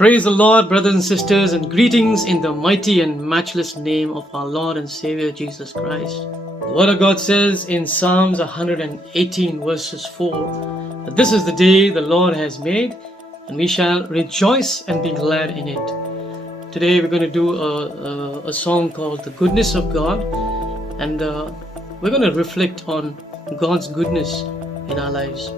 Praise the Lord, brothers and sisters, and greetings in the mighty and matchless name of our Lord and Savior Jesus Christ. The Word of God says in Psalms 118 verses 4 that this is the day the Lord has made, and we shall rejoice and be glad in it. Today we're going to do a song called The Goodness of God, and we're going to reflect on God's goodness in our lives.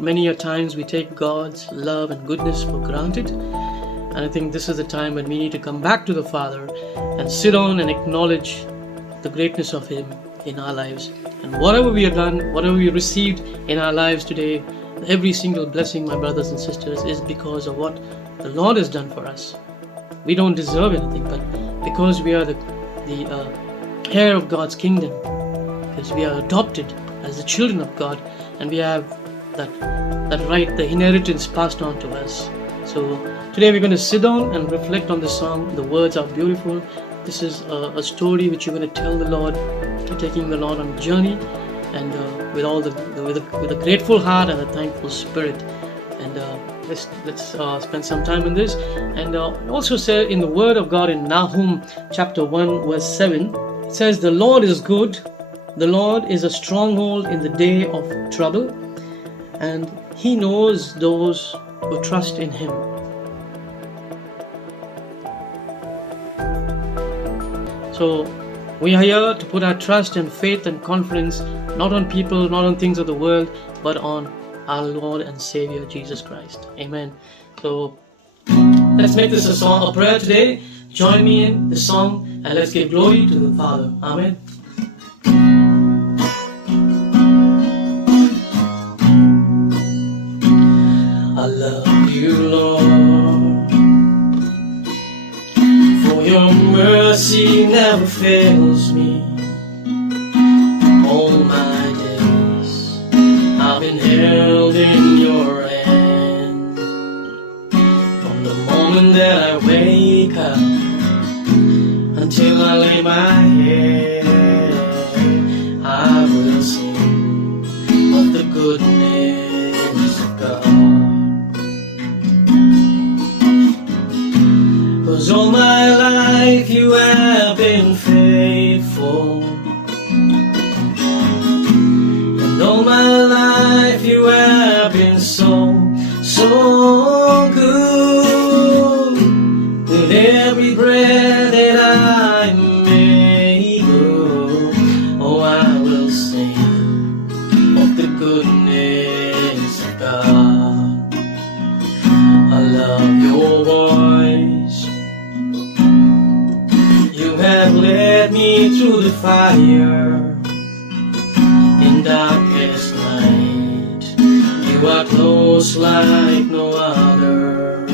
Many a times we take God's love and goodness for granted, and I think this is the time when we need to come back to the Father and sit down and acknowledge the greatness of Him in our lives. And whatever we have done, whatever we received in our lives today, every single blessing, my brothers and sisters, is because of what the Lord has done for us. We don't deserve anything, but because we are the heir of God's kingdom, because we are adopted as the children of God, and we have that right, the inheritance passed on to us. So today we're going to sit down and reflect on the song. The words are beautiful. This is a story which you're going to tell the Lord, taking the Lord on a journey, and with a grateful heart and a thankful spirit. And let's spend some time in this. And also say in the Word of God in Nahum chapter 1 verse 7, it says, "The Lord is good. The Lord is a stronghold in the day of trouble, and He knows those who trust in Him." So we are here to put our trust and faith and confidence not on people, not on things of the world, but on our Lord and Savior Jesus Christ. Amen. So let's make this a song, a prayer today. Join me in the song, and let's give glory to the Father. Amen. I love you, Lord, for your mercy never fails me. All my days I've been held in your hand. From the moment that I wake up until I lay my head, I will sing of the goodness of God. 'Cause all my life you have been faithful, and all my life you have been so good. With every breath that I may go, oh, I will sing of the goodness of God. I love your voice. You have led me through the fire in darkest night. You are close like no other.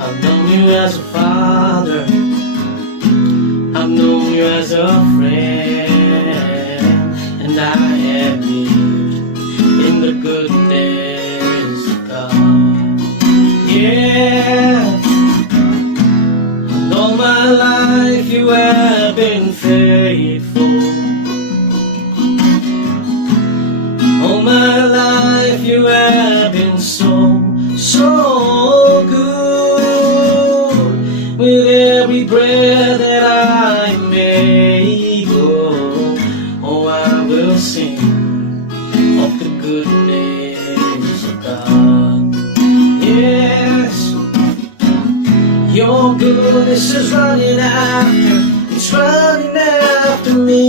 I've known you as a father, I've known you as a friend, and I have lived in the goodness of God. Yeah. All my life you have been faithful. All my life you have been so good. With every breath that I may go, oh, I will sing of the goodness of God. Yes. Your goodness is running after, it's running after me.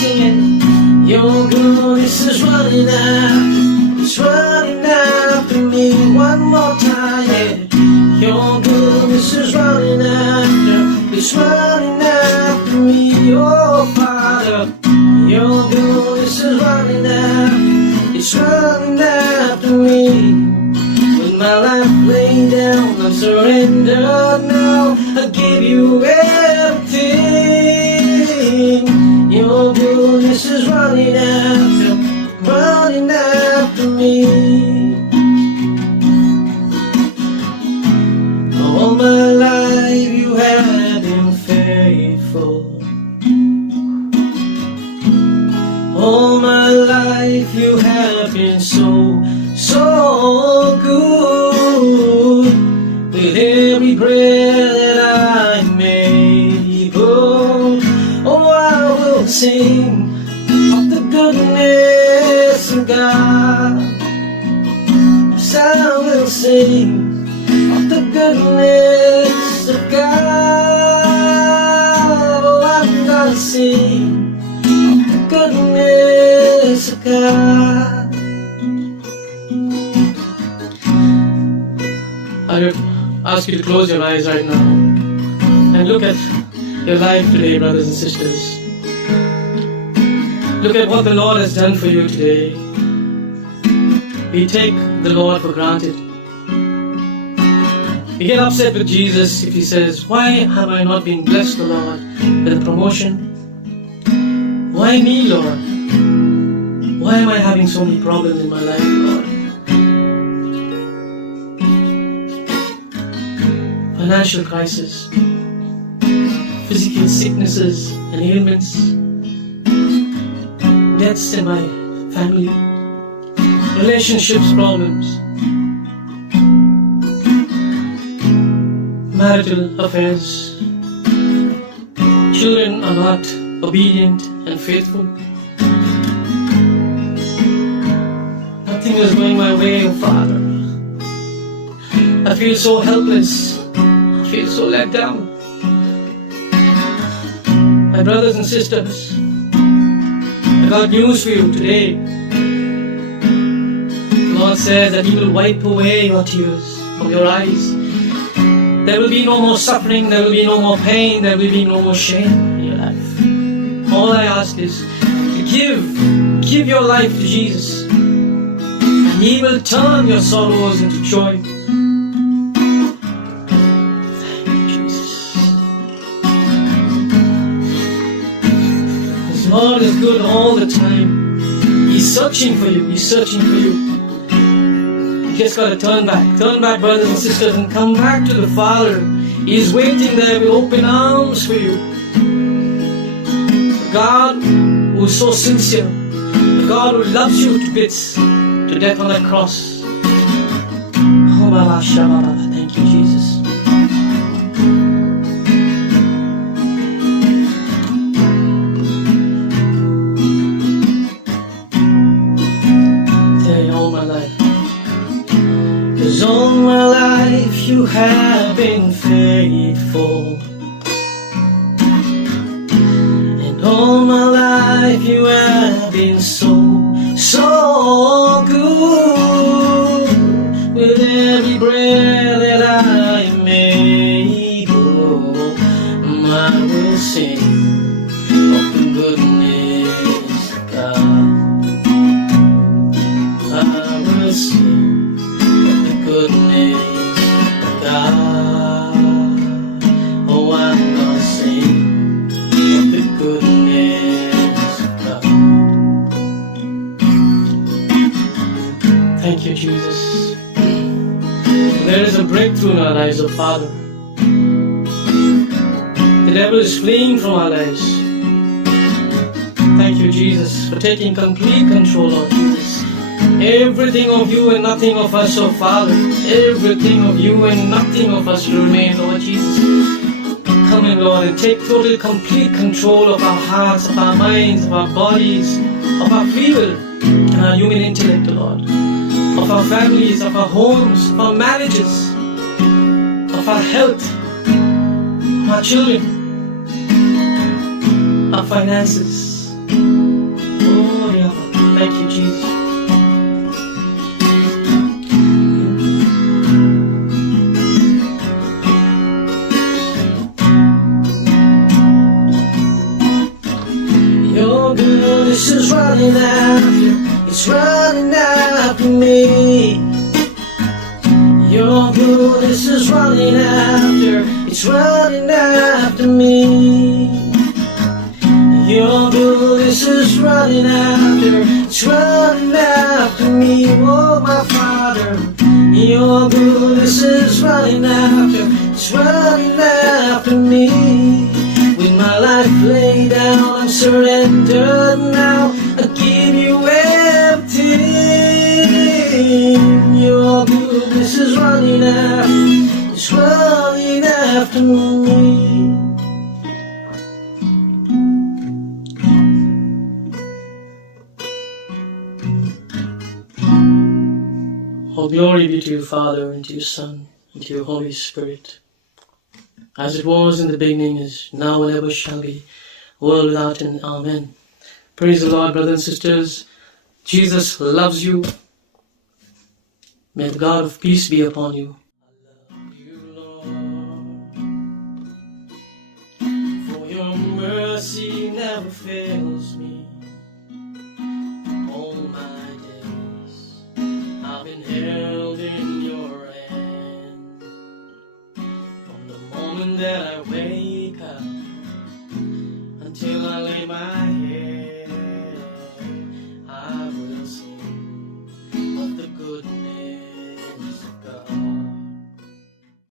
Singing, your goodness is running after, it's running after me. One more time, yeah. Your goodness is running after, it's running after me. Oh, Father, your goodness is running after, it's running after me. With my life laid down, I'm surrendered now. I give you everything. Your goodness is running after me. All my life you have been faithful. All my life you have been so good. sing of the goodness of God. Yes, I will sing of the goodness of God. Oh, I'm gonna sing of the goodness of God. I would ask you to close your eyes right now and look at your life today, brothers and sisters. Look at what the Lord has done for you today. We take the Lord for granted. We get upset with Jesus if He says, "Why have I not been blessed, the Lord, with a promotion? Why me, Lord? Why am I having so many problems in my life, Lord?" Financial crisis, physical sicknesses and ailments, deaths in my family, relationships problems, marital affairs, children are not obedient and faithful. Nothing is going my way, oh Father. I feel so helpless. I feel so let down. My brothers and sisters, I got news for you today. The Lord says that He will wipe away your tears from your eyes. There will be no more suffering, there will be no more pain, there will be no more shame in your life. All I ask is to give your life to Jesus, and He will turn your sorrows into joy. God is good all the time. He's searching for you. He's searching for you. You just got to turn back. Turn back, brothers and sisters, and come back to the Father. He's waiting there with open arms for you. The God who is so sincere. The God who loves you to bits, to death on that cross. Oh, Baba, Shabba, thank you, Jesus. All my life you have been faithful, and all my life you have been so good. With every breath that I may go, I will sing of the goodness of God. I will sing goodness of God. Oh, I'm gonna sing of the goodness of God. Thank you, Jesus. There is a breakthrough in our lives, oh Father. The devil is fleeing from our lives. Thank you, Jesus, for taking complete control, Lord Jesus. Everything of you and nothing of us, oh Father. Everything of you and nothing of us will remain, Lord Jesus. Come in, Lord, and take total, complete control of our hearts, of our minds, of our bodies, of our free will, and our human intellect, Lord. Of our families, of our homes, of our marriages, of our health, of our children, our finances. Oh, yeah. Thank you, Jesus. This is running after, it's running after me. Your goodness is running after, it's running after me. Your goodness is running after, it's running after me. Oh, my Father, your goodness is running after, it's running after me. With my life laid down, I'm surrendered now. I give you everything. Your goodness is running after, it's running after me. Glory be to you, Father, and to your Son, and to your Holy Spirit, as it was in the beginning, is now, and ever shall be, world without end. Amen. Praise the Lord, brothers and sisters. Jesus loves you. May the God of peace be upon you. I love you, Lord, for your mercy never fails me. All my days I've been held in your hand. From the moment that I wake up until I lay my